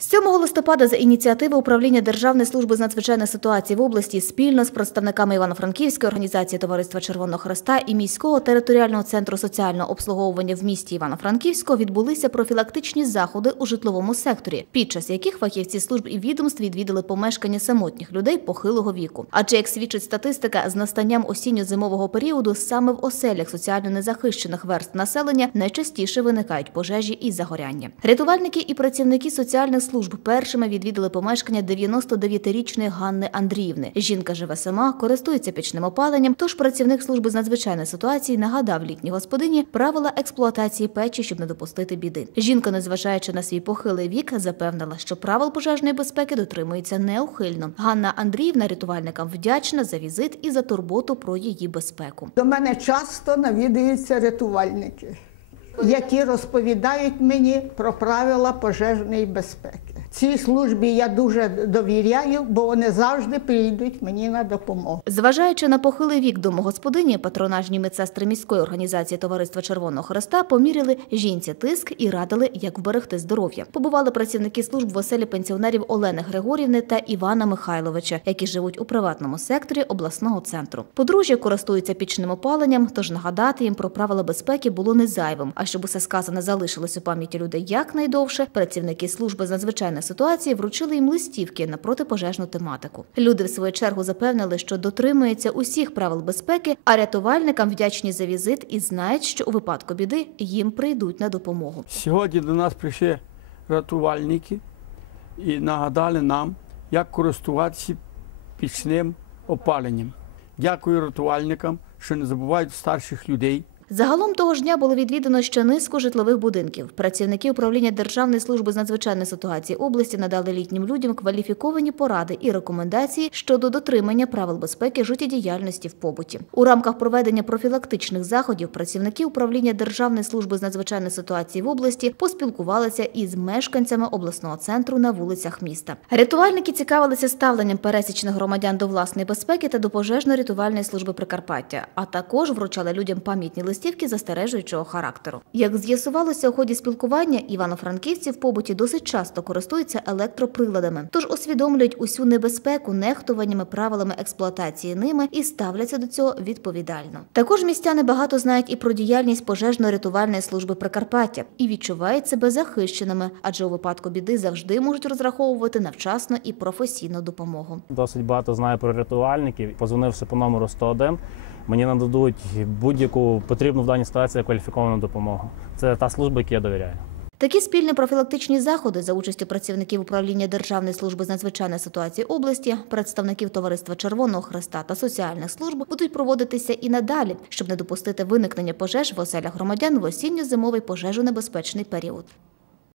7 листопада за ініціативи управління Державної служби з надзвичайних ситуацій в області спільно з представниками Івано-Франківської організації Товариства Червоного Хреста і міського територіального центру соціального обслуговування в місті Івано-Франківського відбулися профілактичні заходи у житловому секторі, під час яких фахівці служб і відомств відвідали помешкання самотніх людей похилого віку. Адже як свідчить статистика, з настанням осінньо-зимового періоду саме в оселях соціально незахищених верст населення найчастіше виникають пожежі і загоряння. Рятувальники і працівники соціальних служб першими відвідали помешкання 99-річної Ганни Андріївни. Жінка живе сама, користується пічним опаленням. Тож працівник служби з надзвичайної ситуації нагадав літній господині правила експлуатації печі, щоб не допустити біди. Жінка, незважаючи на свій похилий вік, запевнила, що правил пожежної безпеки дотримується неухильно. Ганна Андріївна рятувальникам вдячна за візит і за турботу про її безпеку. До мене часто навідуються рятувальники, які розповідають мені про правила пожежної безпеки. Цій службі я дуже довіряю, бо вони завжди прийдуть мені на допомогу. Зважаючи на похилий вік домогосподині, патронажні медсестри міської організації Товариства Червоного Хреста поміряли жінці тиск і радили, як вберегти здоров'я. Побували працівники служб в оселі пенсіонерів Олени Григорівни та Івана Михайловича, які живуть у приватному секторі обласного центру. Подружжя користуються пічним опаленням, тож нагадати їм про правила безпеки було не зайвим. А щоб усе сказане залишилось у пам'яті людей якнайдовше, працівники служби з надзвичайних ситуацій вручили їм листівки на протипожежну тематику. Люди в свою чергу запевнили, що дотримуються усіх правил безпеки, а рятувальникам вдячні за візит і знають, що у випадку біди їм прийдуть на допомогу. Сьогодні до нас прийшли рятувальники і нагадали нам, як користуватися пічним опаленням. Дякую рятувальникам, що не забувають старших людей. Загалом того ж дня було відвідано ще низку житлових будинків. Працівники управління Державної служби з надзвичайних ситуацій області надали літнім людям кваліфіковані поради і рекомендації щодо дотримання правил безпеки життєдіяльності в побуті. У рамках проведення профілактичних заходів працівники управління Державної служби з надзвичайних ситуацій в області поспілкувалися із мешканцями обласного центру на вулицях міста. Рятувальники цікавилися ставленням пересічних громадян до власної безпеки та до пожежно-рятувальної служби Прикарпаття, а також вручали людям пам'ятні листівки застережуючого характеру. Як з'ясувалося у ході спілкування, івано-франківці в побуті досить часто користуються електроприладами, тож усвідомлюють усю небезпеку нехтуваннями правилами експлуатації ними і ставляться до цього відповідально. Також містяни багато знають і про діяльність пожежно-рятувальної служби Прикарпаття і відчувають себе захищеними, адже у випадку біди завжди можуть розраховувати на вчасну і професійну допомогу. Досить багато знаю про рятувальників. Позвонивши по номеру 101, мені нададуть будь-яку потрібну в даній ситуації кваліфіковану допомогу. Це та служба, якій я довіряю. Такі спільні профілактичні заходи за участю працівників управління Державної служби з надзвичайної ситуації області, представників Товариства Червоного Хреста та соціальних служб будуть проводитися і надалі, щоб не допустити виникнення пожеж в оселях громадян в осінньо-зимовий пожежонебезпечний період.